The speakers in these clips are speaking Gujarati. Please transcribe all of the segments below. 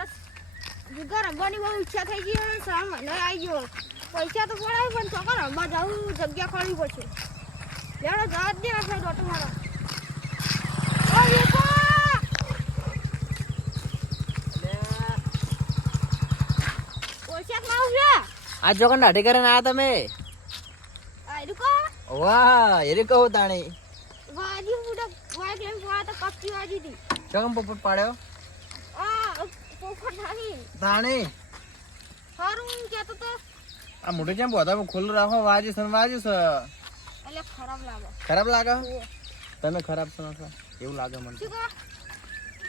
સરસ જુગાર રમવાની બહુ ઈચ્છા થઈ ગઈ અને સામ મહિનો આવી ગયો પૈસા તો પડાય પણ ચોક્કસ રમવા જવું જગ્યા ખોલવી પડશે લેડો જવા દે આપણે ડોટો મારો આ ચોકન દાઢી કરીને આયા તમે વાહ એરી કહું તાણી વાજી મુડા વાય કેમ પોળા તો કપટી વાજી હતી ચોકન પોપટ પાડ્યો પોપટ થાની તાણી હારું કેતો તો આ મોઢું કેમ બોધા ખુલ્લું રાખો વાજી છે એટલે ખરાબ લાગે તમે ખરાબ છો એવું લાગે મને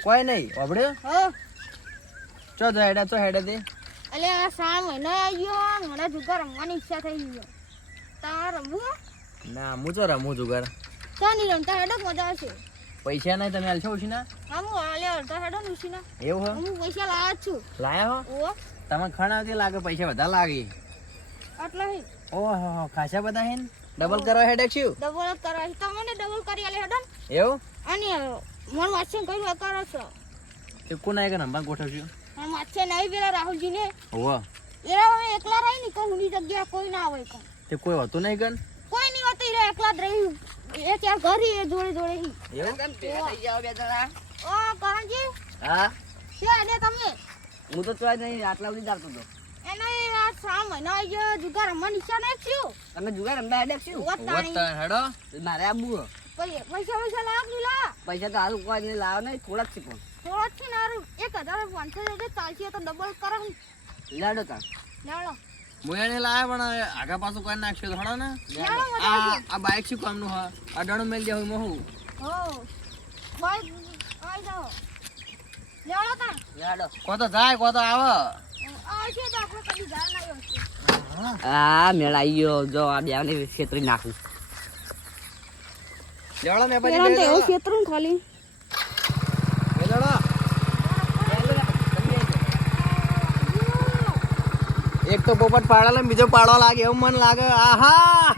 કોઈ નહીં ઓબડ્યો ચો હેડે દે એટલે આ સા મહિના આવ્યો મને જુગાર રમવાની ઈચ્છા થઈ ગઈ તાર રમવું ના હું તો રમું જુગાર તો નહીં રમતા હેડો મજા આવશે પૈસા નહીં તમે હાલશો ઉછીના હા હું હાલે અડધા હેડો ને ઉછીના એવું હો હું પૈસા લાવ્યા જ છું લાયા હો ઓ તમે ખણાવતી લાગે પૈસા વધારે લાગે આટલા હી ઓહો ખાસા બધા હે ડબલ કરવા હેડે છું ડબલ કરવા તમને ડબલ કરી આલે હેડો એવું અને મન વાંચન કર્યું કરો છો તે કોના એક નંબર ગોઠવશું મન વાંચે નહીં પેલા રાહુલજી ને ઓહો એરા હવે એકલા રહી ને કોની જગ્યા કોઈ ના આવે કોણ તે કોઈ હતું નહીં ગન કોઈ નહીં હોતું એરા એકલા જ રહી એ ત્યાં ઘરી એ જોડે જોડે હી એવું કન પેલા થઈ જાવ બે જણા ઓ કરણજી હા ત્યાં ને તમે હું તો ચોય નહીં આટલા સુધી જાતો તો એને આ સા મહિના આવ્યો જુગાર રમવાની ઈચ્છા નહીં થયું તમે જુગાર રમતા હેડે છું હેડો મારે આબુ પૈસા લાગ ની લા પૈસા તો હાલ કોઈ નહીં લાવ નહીં થોડા જ છે પણ થોડા છે ને 1500 દે ચાલશે તો ડબલ કરો લેડો તા લેડો મોયાને લાયા પણ આગા પાછું કોઈ નાખ્યો થોડો ને આ બાઈક શું કામનું હા અડાણું મેલ દેવું મોહું હો બાઈક આઈ જાઓ લેડો તા લેડો કો તો જાય કો તો આવો આવશે તો આપણે કદી જા ના આવ્યો આ મેળા આવ્યો જો આ બેને છેતરી નાખું લેડો મે પછી પેલા તો એવું ક્ષેત્રનું ખાલી લેડો એક તો પોપટ પાડેલો બીજો પાડવા લાગે એવું મન લાગે આહા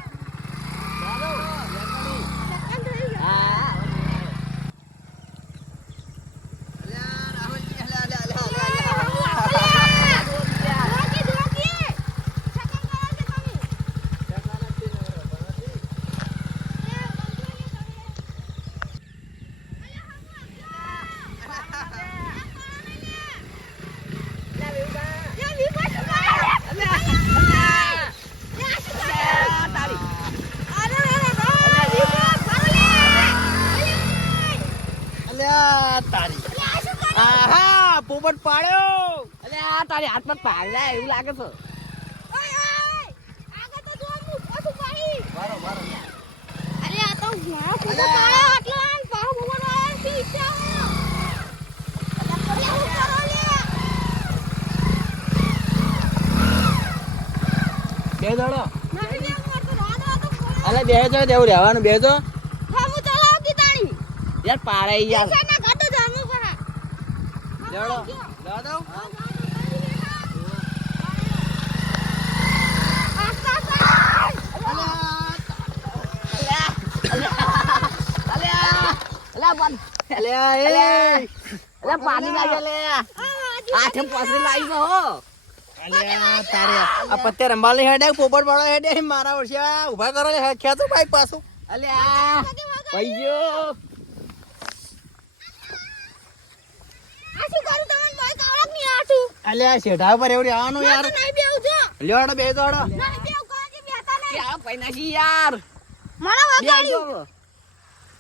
પોપટ પાડ્યો અલે આ તારી હાથ પર પાડ્યા એવું લાગે છે આગળ તો જો હું પાછું પાડી મારો અરે આ તો મારો ફોટો પાડ્યો એટલે પાહુ ભગવાન આયા છે ઈચ્છા બે દડો નહીં બે માર તો રાડો તો અલે બેજો દેવું રહેવાનું બેજો હા હું ચલાવતી તાણી યાર પાડે યાર પૈસા ના કાઢો જામું કરા લેડો દાદા પાણી લાગે લે આઠે પાછળ લાવી ગયો હો તારે આ પત્તે રંબાલી હેડે પોપટ વાળો હેડે મારા વર્ષે ઉભા કરો ખેંચો બાઈક પાછું અલે આ પૈજો આ શું કરું તમને બાઈક આવડક નહીં આટું અલ્યા શેઠા પર એવડી આવવાનું યાર નહીં બેઉ જો લેડો બે દોડો નહીં બેઉ કાજી બેતા નહીં આ પૈનાજી યાર મારા વગાડી બેજો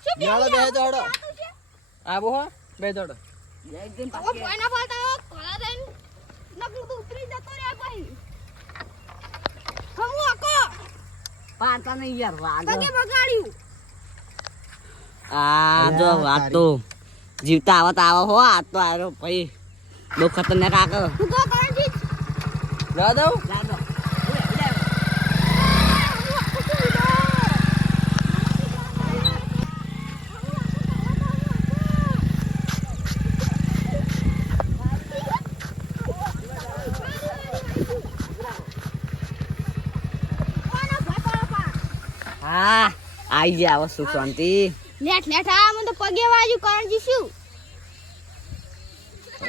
શું લેડો બે દોડો આબો હો બે દોડો એકદમ ઓ કોઈના પાટા કોલા જઈને નકલું તો ઉતરી જતો રે ભાઈ હમુ આકો પાતા નહીં યાર વાગે પગે બગાડ્યું આ જો વાત તો જીવતા આવત આવો હો આ તો આરો ભાઈ બહુ ખતરનાક આકે તું તો કાંજી દાદા લાડો હા આઈ જા આવો સુખ શાંતિ નેટ નેટ આ મને તો પગે વાજુ કાંજી શું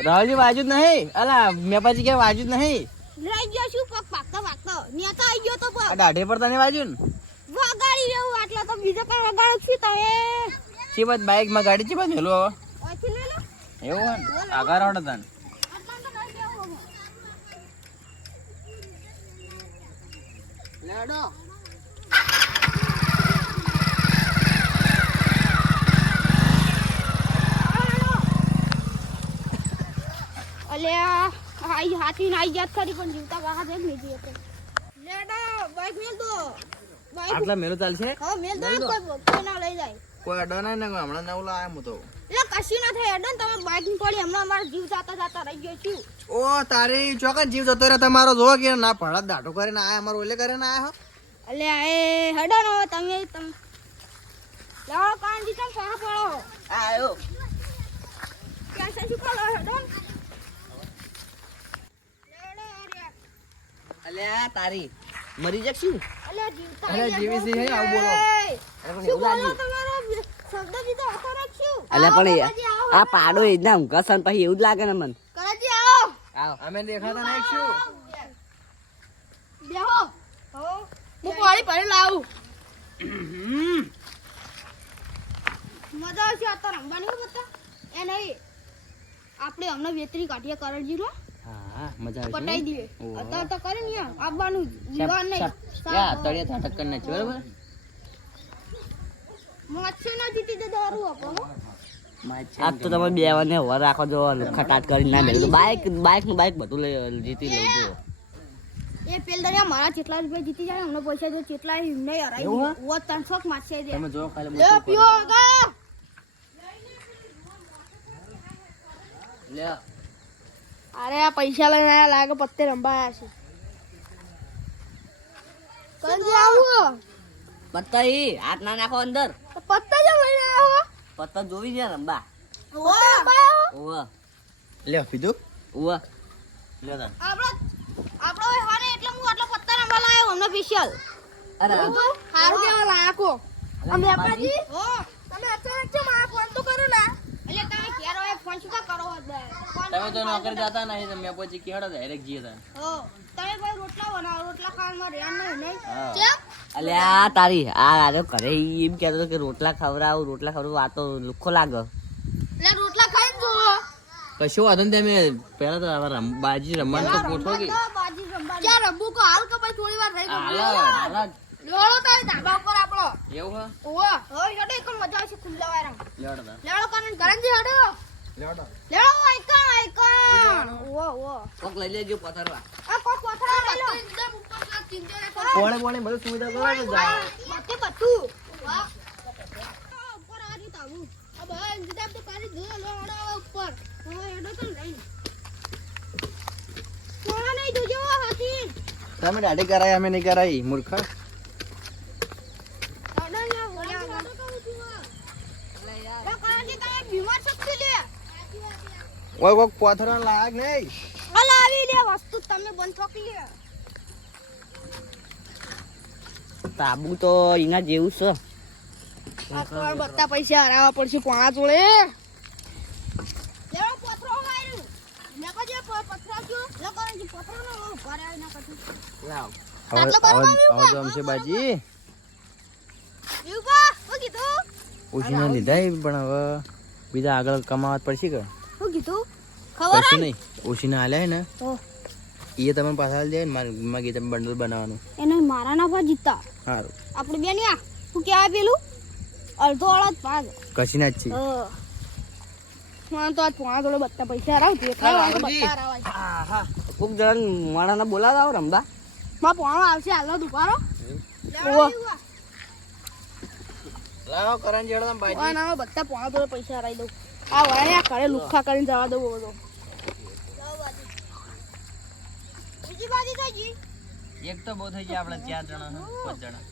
રાહુલજી વાજુ જ નહીં અલા મેપાજી કે વાજુ જ નહીં લઈ ગયો છું પગ પાકતો પાકતો નેતા આવી ગયો તો પગ આ દાઢે પર તને વાજુ ને વગાડી રહ્યું આટલા તો બીજો પણ વગાડો છું તમે ચી બાદ બાઇક માં ગાડી ચી બાદ હેલો હવે ઓછી લઈ લો એવું હે ને આગળ આવડે તને આટલા તો લઈ લેવું લેડો અલ્યા આઈ હાથી ના આઈ જાત ખરી પણ જીવતા બહાર જ નહીં જઈએ લેડો બાઈક મેલ દો બાઈક આટલા મેલો ચાલશે હા મેલ દો કોઈ ના લઈ જાય કોઈ અડો નહીં ને હમણાં નવું લાયા હું તો એટલે કશી ના થાય એડન તમે બાઈક ની પડી હમણાં અમારો જીવ જાતા જાતા રહી ગયો છું ઓ તારી ચોકન જીવ જતો રહે તમારો જો કે ના ભળા દાઢો કરીને આયા અમારો ઓલે કરીને આયા હો અલ્યા એ હેડો નો તમે લાવો કાંજી તમ સારા પડો આયો ક્યાં છે શું કરો હેડો લેડો અરે અલ્યા તારી મરી જશું અલ્યા જીવતા અરે જીવી છે હે આવું બોલો શું બોલો તમારો શબ્દ દીધો હતો રાખશું અલ્યા પણ આ પાડો એ ના ઊંઘા સન પછી એવું જ લાગે ને મન કરાજી આવો આવ અમે દેખાતા નહીં શું બેહો હો હું પાણી ભરી લાવું મજા આવશે આ તો રમવાની બતા એ નહીં આપણે હમણાં વેતરી કાઢીએ કરણજી નો હા મજા આવે પટાઈ દઈએ ઓહો. અત્યારે તો કરી ને આવવાનું જીવન નહીં યા તળિયા ઝાટક કરી નાખ બરાબર મચ્છર ના જીતી દે દારૂ આપો હો. આજ તો તમે બે વાને વર રાખો જો ખટાટ કરી ના મેળ્યું બાઈક નું બાઈક બધું જીતી લઈ જો એ પેલ દરિયા મારા જેટલા રૂપિયા જીતી જાય હમણાં પૈસા જો જેટલા એમને હરાઈ એવું હે? વો 300 મારશે દે તમે જો ખાલી લે પીઓ ગા લે અરે આ પૈસા લઈને આયા લાગે પત્તે રંબાયા છે કંજી આવું પત્તા ઈ હાથ ના નાખો અંદર પત્તા જ લઈને આવો પત્તા જોવી છે રંબા ઓ ઓવા લે પીધું ઓવા લે તાર આપણો હારે એટલે હું આટલો પત્તા રંબા લાવ્યો હમણાં સ્પેશિયલ અરે હારું કેવા લાયકો અમે અપાજી હો તમે અચાનક કેમ આ ફોન તો કરો ના એટલે તમે ઘેર હોય ફોન શું કા કરો તમે તો નોકરી જતા નહીં તમે પછી કેડો ડાયરેક્ટ જીએ તા હો તમે ભાઈ રોટલા બનાવો રોટલા ખાવામાં રેણ નહીં હા. કેમ અલ્યા તારી આ ઘરે ઈ એમ કહેતો હતો કે રોટલા ખવડાવું આ તો લુખ્ખો લાગે એટલે રોટલા ખાઈને જોવો કશું વાંધો નહીં તમે પહેલા તો આવા બાજી રમવાનું તો ગોઠવો કે બાજી રંબાની ક્યાં રંબુ કો હાલ કે ભાઈ થોડી વાર રહી ગયો હાલા લોળો તારે ધાબા ઉપર આપણો એવું હે ઓવા હોય હેડો એક મજા આવશે ખુલ્લા વાયરા લેડો તાર લેડો કાનન કરંજી હેડો લેડો લેડો આઈકન ઓ કોક લઈ લેજો પથરવા આ કોક પથરા લઈ લો એકદમ ઉપર ના ચિંતા ના કરો પોણે બધું સુવિધા કરો ને જા બધું વાહ ઉપર આ રીત આવું આ ભાઈ જીદાબ તો કરી દે લો હેડો ઉપર હવે હેડો તો નહીં કોણ નહીં જોજો હાથી તમે દાઢી કરાય અમે નહીં કરાઈ મૂર્ખા હેડો ને બોલ્યા હેડો તો ઉઠવા લે કરંજી તમે બીમાર શકતી લે ઓય કોક પાથરા લાગ નહીં અલા આવી લે વસ્તુ તમે બંધ ચોકી લે તાબુ તો એના જેવું છે આ તો બધા પૈસા હરાવવા પડશે પોણા જોડે લેવો પથરો વાયરું લે પછી પથરા જો લે કરંજી પથરો નો ઘરે આવી ના પછી લાવ આટલો બરાબર હવે તો અમશે બાજી યુબા હું કીધું ઓછીને લીધા પણ હવે બીજા આગળ કમાવા પડશે કે હું કીધું ખબર કશું નહીં ઓછીને આલ્યા ને તો એ તમને પાછા આલી દે મારા ગીત બંડલ બનાવવાનું એને મારા ના પર જીતતા સારું આપણે બે ની આ હું કેવા પેલું અડધો અડધ ભાગ કશી ના જ છે મને તો આજ પોણા જોડે બધા પૈસા હરાવતી બધા હરાવાય કોક જણ માણાને બોલાવો રંબા માં પોણો આવશે હાલો દુપારો લાવો કરણ જેડો તમે બાજી ના બધા પોણા જોડે પૈસા હરાવી દઉં આ વળે આ ઘરે લુખ્ખા કરીને જવા દઉં બધો બીજી બાજી થઈ ગઈ એક તો બહુ થઈ ગયા આપણે 4 જણા 5 જણા